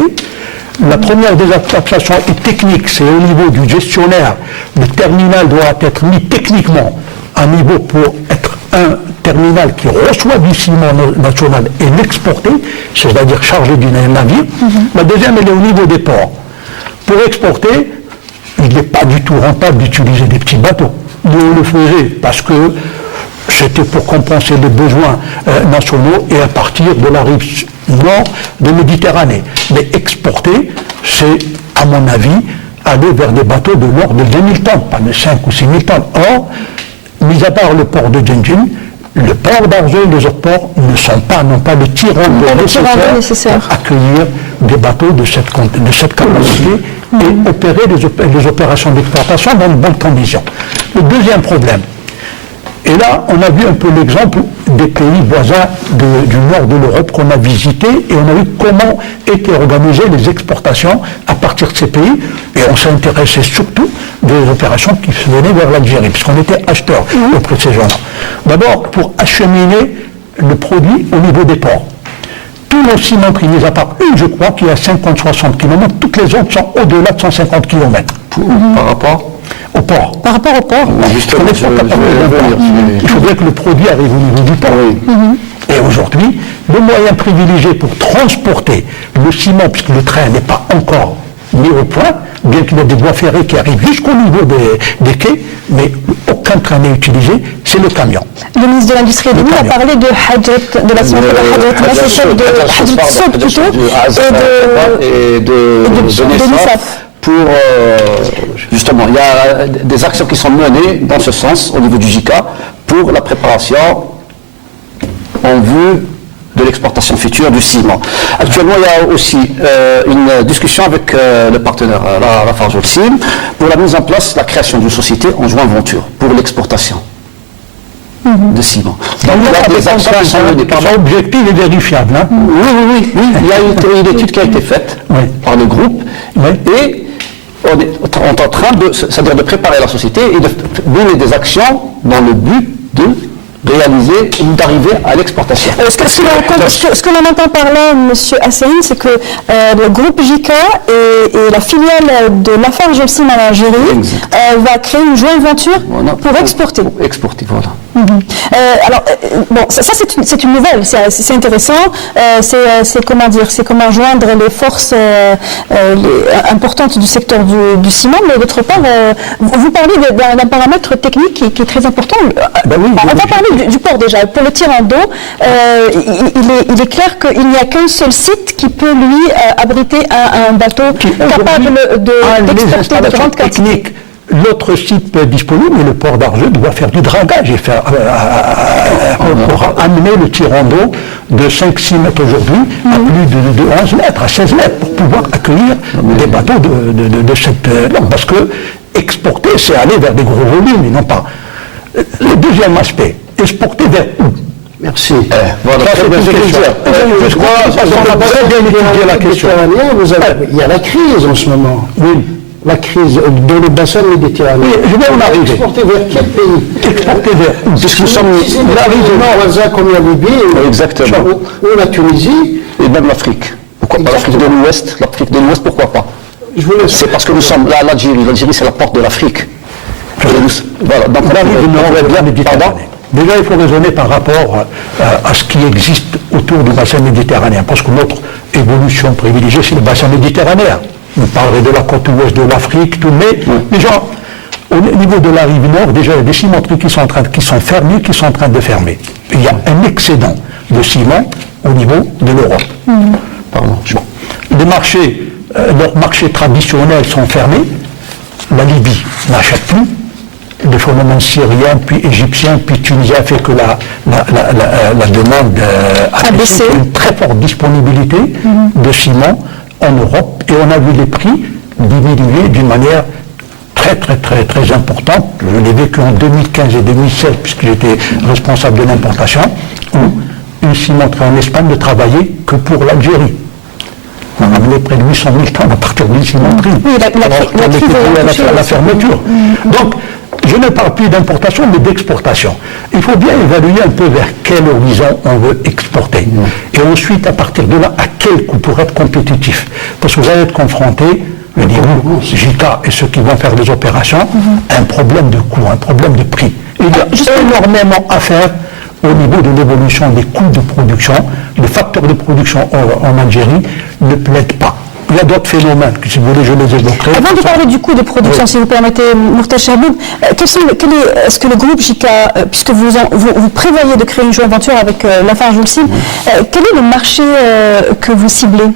La première des adaptations est technique, c'est au niveau du gestionnaire. Le terminal doit être mis techniquement à niveau pour être un terminal qui reçoit du ciment national et l'exporter, c'est-à-dire chargé du navire. La deuxième, elle est au niveau des ports. Pour exporter, il n'est pas du tout rentable d'utiliser des petits bateaux. Nous, on le faisait parce que c'était pour compenser les besoins nationaux et à partir de la rive nord de Méditerranée. Mais exporter, c'est, à mon avis, aller vers des bateaux de l'ordre de 2000 tonnes, pas de 5 ou 6 000 tonnes. Or, mis à part le port de Djindjin, le port d'Arjou et les autres ports n'ont pas le tirant nécessaire pour accueillir des bateaux de cette capacité et opérer les opérations d'exportation dans de bonnes conditions. Le deuxième problème, et là, on a vu un peu l'exemple des pays voisins du nord de l'Europe qu'on a visités et on a vu comment étaient organisées les exportations à partir de ces pays. Et on s'est intéressé surtout des opérations qui se venaient vers l'Algérie, puisqu'on était acheteurs auprès de ces gens-là. D'abord, pour acheminer le produit au niveau des ports. Tous nos cimenteries, mis à part une, je crois, qui est à 50-60 km, toutes les autres sont au-delà de 150 km. Par rapport au port. Par rapport au port. Justement, il faudrait que le produit arrive au niveau du port. Et aujourd'hui, le moyen privilégié pour transporter le ciment, puisque le train n'est pas encore mis au point, bien qu'il y ait des voies ferrées qui arrivent jusqu'au niveau des quais, mais aucun train n'est utilisé, c'est le camion. Le ministre de l'Industrie et des Mines a parlé de la cimenterie de Hadjet Soud plutôt, et de Nissaf. Pour, justement, il y a des actions qui sont menées dans ce sens au niveau du JICA pour la préparation en vue de l'exportation future du ciment. Actuellement, il y a aussi une discussion avec le partenaire Lafarge Holcim pour la mise en place, la création d'une société en joint venture pour l'exportation de ciment. Donc, il y a des actions qui sont menées. L'objectif est vérifiable. Oui. Il y a une étude qui a été faite par le groupe et on est en train de préparer la société et de mener des actions dans le but de réaliser ou d'arriver à l'exportation. Ce que l'on entend par là, M. Hassain, c'est que le groupe JICA et la filiale de Lafarge Holcim en Algérie va créer une joint venture pour exporter. Pour exporter, voilà. Alors, bon, ça c'est une nouvelle, c'est intéressant, c'est comment joindre les forces importantes du secteur du ciment, mais d'autre part, vous parlez d'un paramètre technique qui est très important. On va parler du port déjà. Pour le tir en dos, il est clair qu'il n'y a qu'un seul site qui peut lui abriter un bateau capable d'exporter de grandes quantités. L'autre site disponible, mais le port d'Arjeu, doit faire du dragage et pour amener le tirant d'eau de 5-6 mètres aujourd'hui à plus de 11 mètres, à 16 mètres, pour pouvoir accueillir des bateaux de cette langue. Parce que exporter, c'est aller vers des gros volumes, et non pas. Le deuxième aspect, exporter vers où? Merci. Voilà, ça, c'est une question. Je crois qu'on a très bien étudié la question. Il y a la crise en ce moment. Oui. La crise dans le bassin méditerranéen. Oui, je vais en arriver. Exporter vers quel pays? Exporter vers. Puisque nous sommes voisins comme la Libye, exactement, ou la Tunisie. Et même l'Afrique. Pourquoi pas l'Afrique de l'Ouest? L'Afrique de l'Ouest, pourquoi pas? C'est parce que nous sommes là, l'Algérie. L'Algérie, c'est la porte de l'Afrique. Voilà, donc on arrive bien Méditerranée. Déjà, il faut raisonner par rapport à ce qui existe autour du bassin méditerranéen, parce que notre évolution privilégiée, c'est le bassin méditerranéen. On parlerait de la côte ouest de l'Afrique, tout, mais déjà, au niveau de la rive nord, déjà, il y a des cimenteries qui sont fermées, qui sont en train de fermer. Il y a un excédent de ciment au niveau de l'Europe. Pardon. Bon. Les marchés, leurs marchés traditionnels sont fermés. La Libye n'achète plus. Le phénomène syrien, puis égyptien, puis tunisien fait que la demande a baissé. Il y a une très forte disponibilité de ciment en Europe et on a vu les prix diminuer d'une manière très importante. Je l'ai vécu en 2015 et 2016 puisque j'étais responsable de l'importation, où une cimenterie en Espagne ne travaillait que pour l'Algérie. On a amené près de 800 000 tonnes à partir d'une cimenterie. Oui, la fermeture. Donc, je ne parle plus d'importation, mais d'exportation. Il faut bien évaluer un peu vers quel horizon on veut exporter. Et ensuite, à partir de là, à quel coût pour être compétitif. Parce que vous allez être confronté, je dis vous, JICA et ceux qui vont faire des opérations, à un problème de coût, un problème de prix. Il y a énormément à faire au niveau de l'évolution des coûts de production. Les facteurs de production en Algérie ne plaident pas. Il y a d'autres phénomènes, que si vous voulez, je les évoquerai. Avant de parler du coût de production, si vous permettez, Mourtaj Chaboub, est-ce que le groupe JICA, puisque vous prévoyez de créer une joint venture avec Lafarge Holcim, quel est le marché que vous ciblez?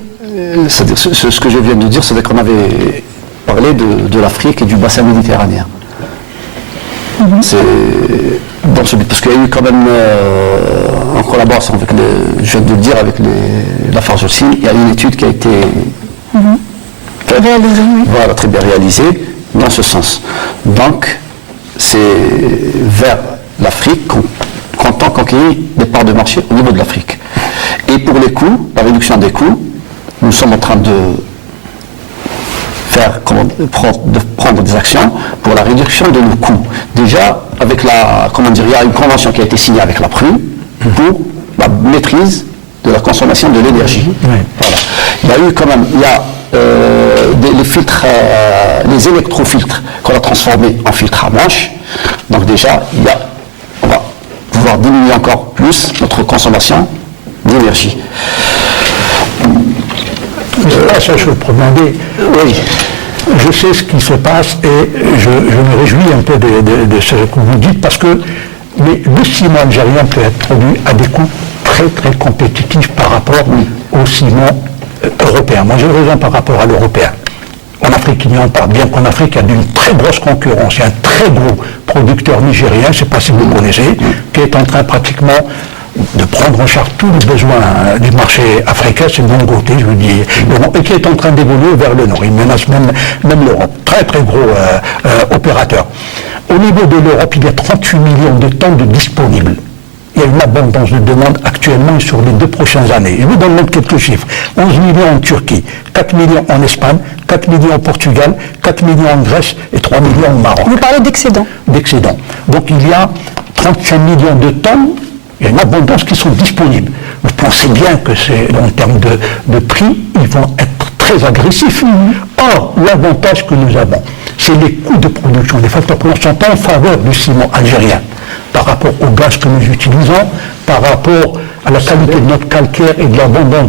C'est-à-dire, ce que je viens de dire, c'est qu'on avait parlé de l'Afrique et du bassin méditerranéen. C'est dans ce but, parce qu'il y a eu quand même, en collaboration avec, je viens de le dire, avec Lafarge Holcim, il y a une étude qui a été réalisée, voilà, très bien réalisée dans ce sens. Donc, c'est vers l'Afrique qu'on tend conquérir des parts de marché au niveau de l'Afrique. Et pour les coûts, la réduction des coûts, nous sommes en train de prendre des actions pour la réduction de nos coûts. Déjà, avec il y a une convention qui a été signée avec la PRU pour la maîtrise de la consommation de l'énergie. Voilà. Il y a eu quand même, les filtres, les électrofiltres qu'on a transformés en filtres à manche. Donc déjà, on va pouvoir diminuer encore plus notre consommation d'énergie. Ça, je peux demander. Oui. Je sais ce qui se passe et je me réjouis un peu de ce que vous dites parce que le ciment algérien peut être produit à des coûts très compétitifs par rapport au ciment européen. Moi, j'ai raison par rapport à l'européen. En Afrique, il n'y en a pas. Bien qu'en Afrique, il y a d'une très grosse concurrence. Il y a un très gros producteur nigérien, je ne sais pas si vous le connaissez, qui est en train pratiquement de prendre en charge tous les besoins du marché africain, c'est Dangote, je vous dis, et qui est en train d'évoluer vers le nord. Il menace même l'Europe. Très gros opérateur. Au niveau de l'Europe, il y a 38 millions de tonnes de disponibles. Il y a une abondance de demande actuellement sur les 2 prochaines années. Je vous donne même quelques chiffres. 11 millions en Turquie, 4 millions en Espagne, 4 millions au Portugal, 4 millions en Grèce et 3 millions au Maroc. Vous parlez d'excédent. D'excédent. Donc il y a 35 millions de tonnes. Il y a une abondance qui sont disponibles. Vous pensez bien que en termes de prix, ils vont être très agressifs. Or, l'avantage que nous avons, c'est les coûts de production. Les facteurs de production sont en faveur du ciment algérien par rapport au gaz que nous utilisons, par rapport à la qualité de notre calcaire et de l'abondance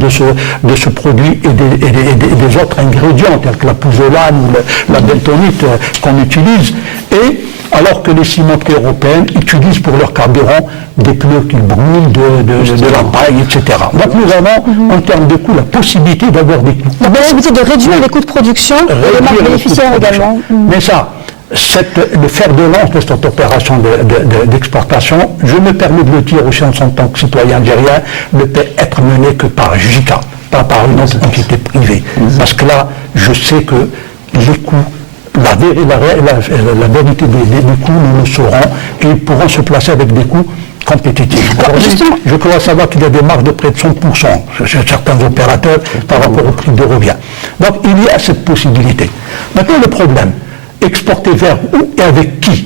de ce produit et des autres ingrédients, tels que la pouzzolane ou la bentonite qu'on utilise. Et alors que les cimenteries européennes utilisent pour leur carburant des pneus qui brûlent, de la paille, etc. Donc nous avons, en termes de coûts, la possibilité d'avoir des coûts. La possibilité de réduire les coûts de production et les marques bénéficiaires également. Mais ça, le fer de lance de cette opération d'exportation, je me permets de le dire aussi en tant que citoyen algérien, ne peut être mené que par JICA, pas par une autre entité privée. Parce que là, je sais que les coûts, la vérité des coûts, nous le saurons, et ils pourront se placer avec des coûts compétitifs. Je crois savoir qu'il y a des marges de près de 100% chez certains opérateurs par rapport au prix de revient. Donc il y a cette possibilité. Maintenant le problème, exporter vers où et avec qui?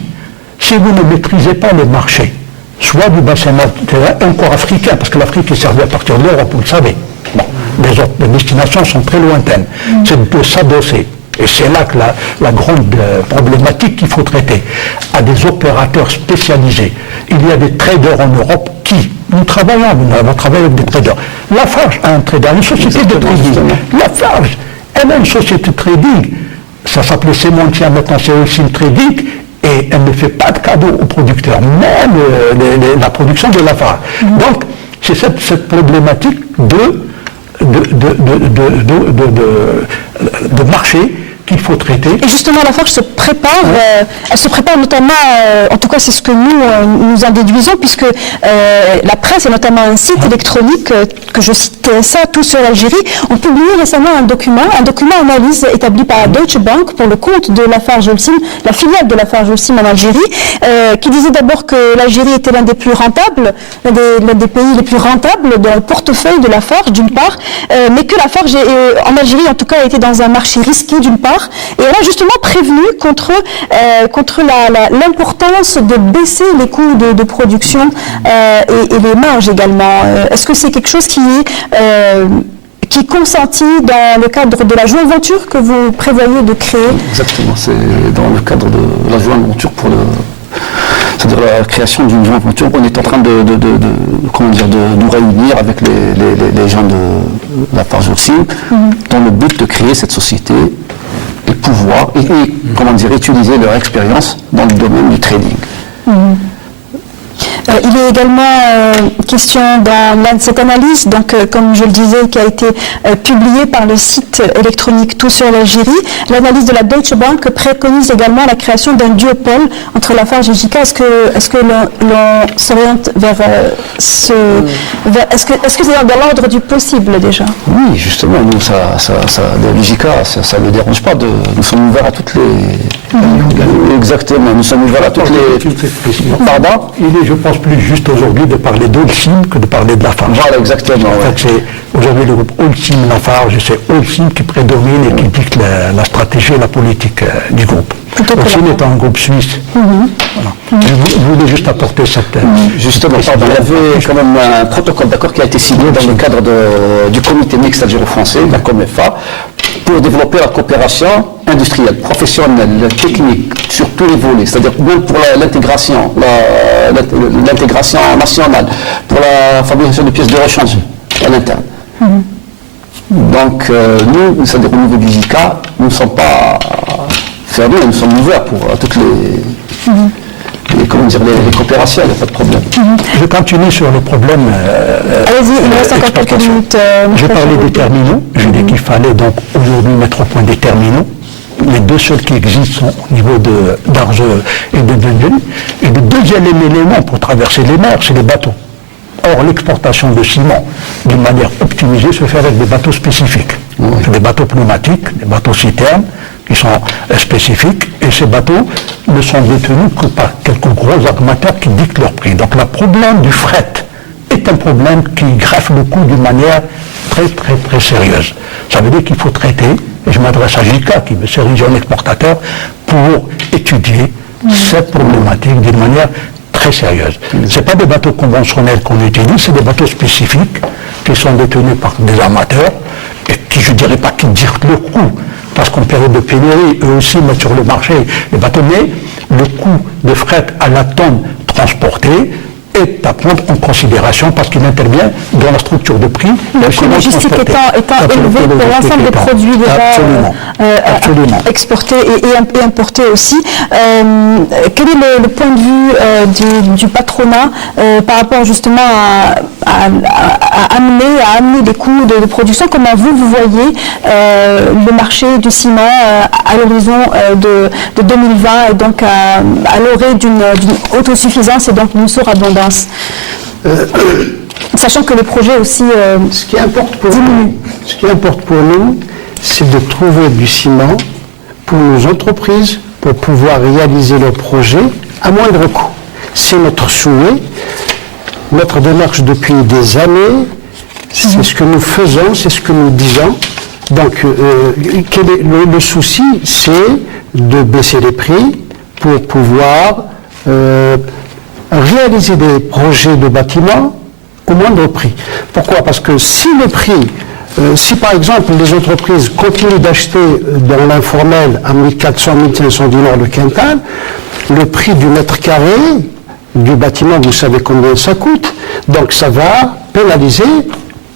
Si vous ne maîtrisez pas le marché, soit du bassin méditerranéen, encore africain, parce que l'Afrique est servie à partir de l'Europe, vous le savez. Bon, les autres destinations sont très lointaines. C'est de s'adosser. Et c'est là que la grande problématique qu'il faut traiter, à des opérateurs spécialisés. Il y a des traders en Europe qui, nous avons travaillé avec des traders. Lafarge a un trader, une société de trading. Lafarge, elle a une société de trading. Ça s'appelait Semontia, maintenant c'est aussi une trading, et elle ne fait pas de cadeaux aux producteurs, même la production de Lafarge. Donc, c'est cette problématique de de marché qu'il faut traiter. Et justement, Lafarge se prépare, elle se prépare notamment, en tout cas c'est ce que nous en déduisons, puisque la presse, et notamment un site électronique, que je cite TSA, Tout sur l'Algérie, ont publié récemment un document analyse établi par la Deutsche Bank pour le compte de Lafarge Holcim, la filiale de Lafarge Holcim en Algérie, qui disait d'abord que l'Algérie était l'un des plus rentables, l'un des pays les plus rentables dans le portefeuille de Lafarge, d'une part, mais que Lafarge, en Algérie en tout cas, était dans un marché risqué, d'une part. Et elle a justement prévenu contre l'importance de baisser les coûts de production et les marges également. Est-ce que c'est quelque chose qui est consenti dans le cadre de la joint venture que vous prévoyez de créer? Exactement, c'est dans le cadre de la joint venture c'est-à-dire la création d'une joint venture. On est en train de nous réunir avec les gens de Lafarge Holcim dans le but de créer cette société et pouvoir utiliser leur expérience dans le domaine du trading. Il est également question dans cette analyse, donc comme je le disais, qui a été publiée par le site électronique Tout sur l'Algérie, l'analyse de la Deutsche Bank préconise également la création d'un duopole entre Lafarge et JICA. Est-ce que l'on s'oriente vers est-ce que c'est dans l'ordre du possible déjà? Oui, justement, nous, le JICA, ça ne le dérange pas. Nous sommes ouverts à toutes les... Exactement, nous sommes ouverts à toutes les... Pardon? Il est, je pense, plus juste aujourd'hui de parler d'Holcim que de parler de Lafarge. Voilà, exactement. En fait, c'est aujourd'hui le groupe Holcim-Lafarge, c'est Holcim qui prédomine et qui dicte la stratégie et la politique du groupe. Holcim est un groupe suisse. Voilà. Je voulais juste apporter cette... Justement, il y avait quand même un protocole d'accord qui a été signé dans le cadre du comité mixte algéro-français, la COMEFA, pour développer la coopération industrielle, professionnelle, technique, sur tous les volets, c'est-à-dire même pour l'intégration nationale, pour la fabrication de pièces de rechange à l'interne. Donc nous, c'est-à-dire au niveau du JICA, nous ne sommes pas fermés, nous sommes ouverts pour toutes les coopérations, il n'y a pas de problème. Je continue sur le problème. Allez-y, il reste encore quelques minutes. J'ai parlé des terminaux. Je dis qu'il fallait donc aujourd'hui mettre au point des terminaux. Les deux seuls qui existent sont au niveau d'Arges et de Dundee. Et le deuxième élément pour traverser les mers, c'est les bateaux. Or, l'exportation de ciment, d'une manière optimisée, se fait avec des bateaux spécifiques. C'est des bateaux pneumatiques, des bateaux citernes, qui sont spécifiques, et ces bateaux ne sont détenus que par quelques gros armateurs qui dictent leur prix. Donc le problème du fret est un problème qui greffe le coût d'une manière très très très sérieuse. Ça veut dire qu'il faut traiter, et je m'adresse à JICA qui me s'érige en exportateur, pour étudier cette problématique d'une manière très sérieuse. Ce n'est pas des bateaux conventionnels qu'on utilise, c'est des bateaux spécifiques qui sont détenus par des armateurs et qui, je ne dirais pas qu'ils dictent le coût, parce qu'en période de pénurie, eux aussi mettent sur le marché les bateaux, mais le coût de fret à la tonne transportée est à prendre en considération parce qu'il intervient dans la structure de prix. Le coût logistique étant élevé pour l'ensemble des produits déjà exportés et importés aussi. Quel est le point de vue du patronat par rapport justement à amener des coûts de production? Comment vous voyez le marché du ciment à l'horizon de 2020 et donc à l'orée d'une autosuffisance et donc d'une surabondance? Sachant que les projets aussi ce qui importe pour nous, c'est de trouver du ciment pour nos entreprises pour pouvoir réaliser leurs projets à moindre coût. C'est notre souhait, notre démarche depuis des années, c'est ce que nous faisons, c'est ce que nous disons. Donc, le souci, c'est de baisser les prix pour pouvoir réaliser des projets de bâtiments au moindre prix. Pourquoi? Parce que si le prix, si par exemple les entreprises continuent d'acheter dans l'informel à 1400, 1500 dinars le quintal, le prix du mètre carré du bâtiment, vous savez combien ça coûte, donc ça va pénaliser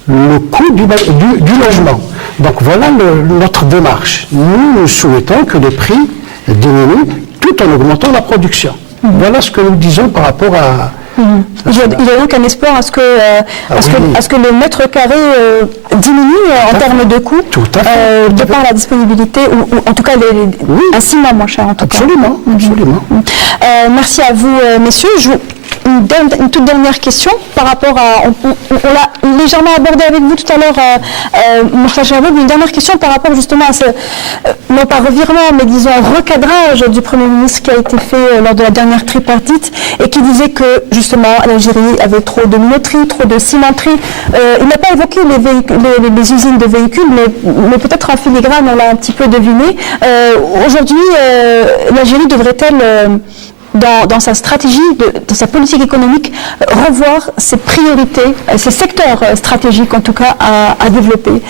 le coût du logement. Donc voilà notre démarche. Nous souhaitons que les prix diminuent tout en augmentant la production. Voilà ce que nous disons par rapport Il y a donc un espoir à ce que, à ce que le mètre carré diminue en termes de coût, de par la disponibilité, ou en tout cas un ciment moins cher en tout cas. Absolument, absolument. Merci à vous, messieurs. Une toute dernière question par rapport à... On l'a légèrement abordé avec vous tout à l'heure, Mortal Chaboub, une dernière question par rapport justement à ce, non pas revirement, mais disons recadrage du Premier ministre qui a été fait lors de la dernière tripartite et qui disait que justement l'Algérie avait trop de minoterie, trop de cimenterie. Il n'a pas évoqué les usines de véhicules, mais peut-être en filigrane, on l'a un petit peu deviné. Aujourd'hui, l'Algérie devrait-elle... Dans sa stratégie, dans sa politique économique, revoir ses priorités, ses secteurs stratégiques en tout cas à développer?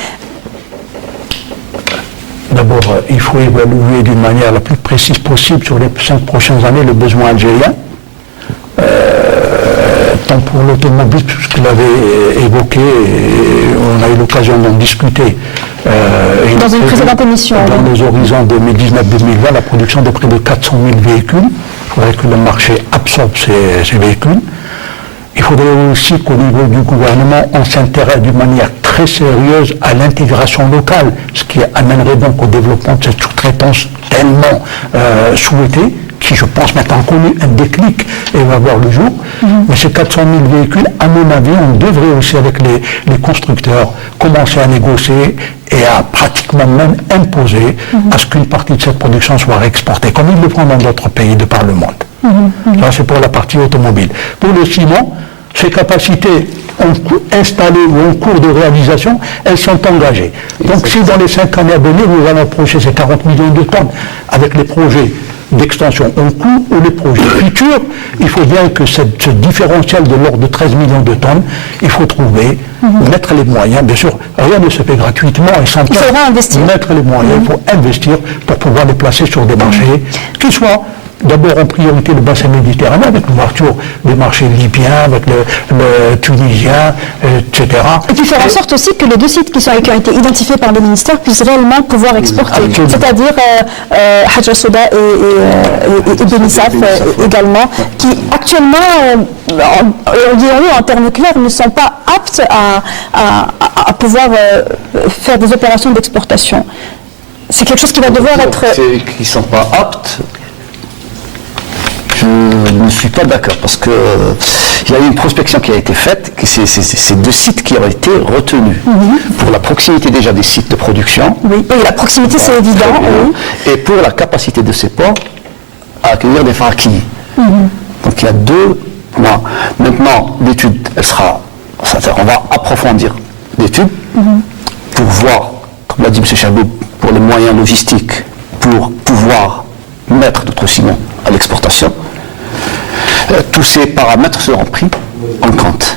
D'abord, il faut évaluer d'une manière la plus précise possible sur les 5 prochaines années le besoin algérien. Tant pour l'automobile, puisque l'avait évoqué, et on a eu l'occasion d'en discuter. Dans une précédente émission. Dans les horizons 2019-2020, la production de près de 400 000 véhicules. Il faudrait que le marché absorbe ces véhicules. Il faudrait aussi qu'au niveau du gouvernement, on s'intéresse d'une manière très sérieuse à l'intégration locale, ce qui amènerait donc au développement de cette sous-traitance tellement souhaitée, qui, je pense, maintenant connu un déclic et va voir le jour. Mais ces 400 000 véhicules, à mon avis, on devrait aussi, avec les constructeurs, commencer à négocier et à pratiquement même imposer à ce qu'une partie de cette production soit réexportée, comme ils le font dans d'autres pays de par le monde. Ça, c'est pour la partie automobile. Pour le ciment, ses capacités installées ou en cours de réalisation, elles sont engagées. Donc si dans les 5 années à venir, nous allons approcher ces 40 millions de tonnes avec les projets d'extension en cours ou les projets futurs, il faut bien que ce différentiel de l'ordre de 13 millions de tonnes, il faut trouver, mettre les moyens, bien sûr, rien ne se fait gratuitement et sans mettre les moyens, il faut investir pour pouvoir les placer sur des marchés qui soient d'abord en priorité le bassin méditerranéen, avec l'ouverture des marchés libyens, avec le tunisien, etc. Et puis faire en sorte aussi que les 2 sites qui ont été identifiés par le ministère puissent réellement pouvoir exporter, c'est-à-dire Hadj Souda et Benissaf également, qui actuellement, en termes clairs, ne sont pas aptes à pouvoir faire des opérations d'exportation. C'est quelque chose qui va devoir être... Qui ne sont pas aptes. Je ne suis pas d'accord parce que il y a eu une prospection qui a été faite, que c'est 2 sites qui ont été retenus pour la proximité déjà des sites de production. Oui, et la proximité c'est évident. Et pour la capacité de ces ports à accueillir des faquilles. Donc il y a 2 points. Maintenant, l'étude, on va approfondir l'étude pour voir, comme l'a dit M. Chaboub, pour les moyens logistiques, pour pouvoir mettre notre ciment à l'exportation. Tous ces paramètres seront pris en compte.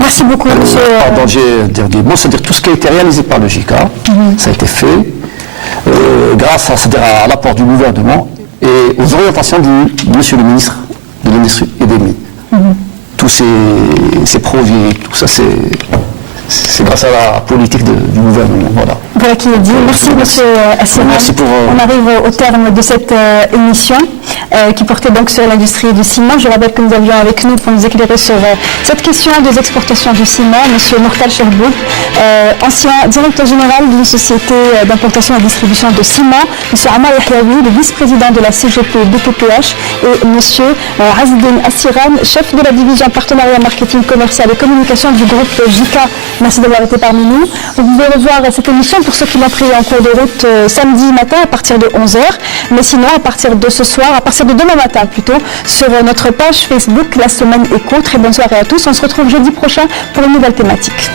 Merci beaucoup, monsieur. Pardon, j'ai dit des mots, c'est-à-dire tout ce qui a été réalisé par le JICA, ça a été fait grâce à l'apport du gouvernement et aux orientations du monsieur le ministre de l'Industrie et des Mines. Tous ces projets, tout ça, c'est grâce à la politique du gouvernement. Voilà qui est dit. Merci, monsieur Assirane. Merci pour... On arrive au terme de cette émission qui portait donc sur l'industrie du ciment. Je rappelle que nous avions avec nous pour nous éclairer sur cette question des exportations du ciment, monsieur Mortal Chaboub, ancien directeur général d'une société d'importation et distribution de ciment, monsieur Ammar Yahiaoui, le vice-président de la CGP BPPH, et monsieur Azzedine Assirane, chef de la division partenariat marketing commercial et communication du groupe JICA. Merci d'avoir été parmi nous. Vous pouvez revoir cette émission pour ceux qui l'ont pris en cours de route samedi matin à partir de 11h, mais sinon à partir de ce soir, à partir de demain matin plutôt, sur notre page Facebook La Semaine Éco. Très bonne soirée à tous. On se retrouve jeudi prochain pour une nouvelle thématique.